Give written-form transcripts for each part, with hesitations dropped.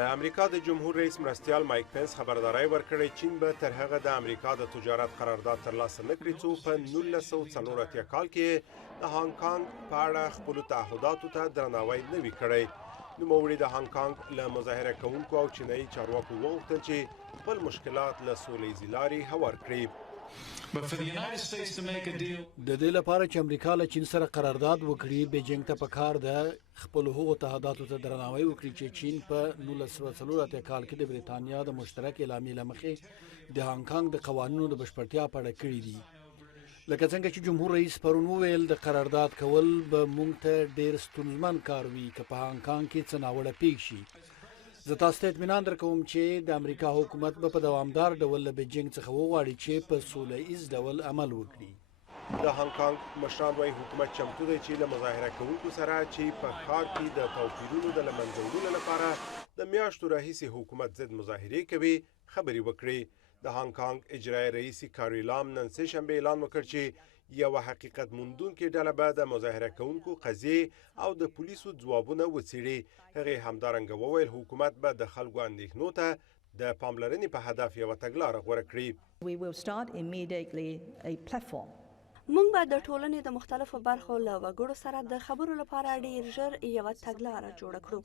د امریکا د جمهور رئیس مرستیال مایک پنس خبرداري ورکړې چین به تر هغه د امریکا د تجارت قرارداد ترلاسه نه کړي څو په 1940 کال کې د هانګ کانګ په اړه خپلو تعهداتو ته درناوی نه وي کړی. نوموړي د هانګ کانګ له مظاهره کوونکو او چینایي چارواکو وغوښتل چې خپل مشکلات له سوله ییزې لارې هوار کړي. د دې لپاره چې امریکا له چین سره قرارداد وکړي، بیجینګ ته پکار ده خپل هغو تعهداتو ته درناوی وکړي چې چین په 1940 کال کې د بریتانیا د مشترک اعلامیې له مخې د هانګ کانګ د قوانینو د بشپړتیا په اړه کړي دي. لکه څنګه چې جمهور رئیس پرون وویل، د قرارداد کول به موږ ته ډېر ستونزمن کار وي که په هانګ کانګ کې څه ناوړه پیښ شي. زه تاسو ته اطمینان درکوم چې د امریکا حکومت به په دوامدار ډول له بیجینګ څخه وغواړي چې په سوله ییز ډول عمل وکړي. د هانګ کانګ مشران وايي حکومت چمتو دی چې له مظاهره کوونکو سره چې په ښار کې د توپیرونو د له منځه وړلو لپاره د میاشتو راهیسې حکومت ضد مظاهرې کوي خبرې وکړي. د هانګ کانګ اجرایي رئیس کاري لام نن سه شنبه اعلان وکړ چې یوه حقیقت موندونکې ډله به د مظاهره کوونکو قضیې او د پولیسو ځوابونه وڅېړي. هغې همدارنګه وویل حکومت به د خلکو اندېښنو ته د پاملرنې په هدف یوه تګلاره غوره کړي. موږ به د ټولنې د مختلفو برخو له وګړو سره د خبرو لپاره ډیر ژر یوه تګلاره جوړه کړو.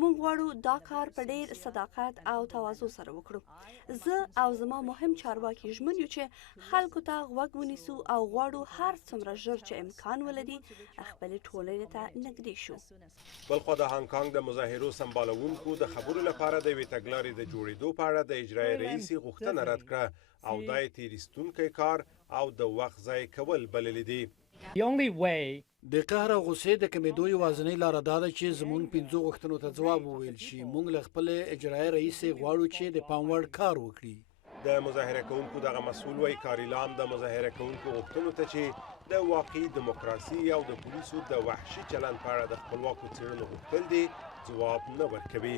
موږ غواړو دا کار په ډیر صداقت او تواضع سره وکړو. زه او زما مهم چارواکي ژمن یو چې خلکو ته غوږ ونیسو او غواړو هر څومره ژر چې امکان ولري خپلې ټولنې ته نږدې شو. بلخوا د هانګ کانګ د مظاهرو سمبالونکو د خبرو لپاره د یوې تګلارې د جوړېدو په اړه د اجرایي رئیس غوښتنه رد کړه او دا یې تېرېستونکی کار او د وخت ضایع کول بللی دي. د قهر او غصې د کمېدو یوازینۍ لاره دا ده چې زموږ 5 غوښتنو ته ځواب وویل شي. موږ له خپل اجرایي رئیس غواړو چې د پام وړ کار وکړي. د مظاهره کوونکو دغه مسؤل وايي کاري لام د مظاهره کوونکو غوښتنو ته چې د واقعي دیموکراسي او د پولیسو د وحشي چلند په اړه د خپلواکو څېړنو غوښتل دي ځواب نه ورکوي.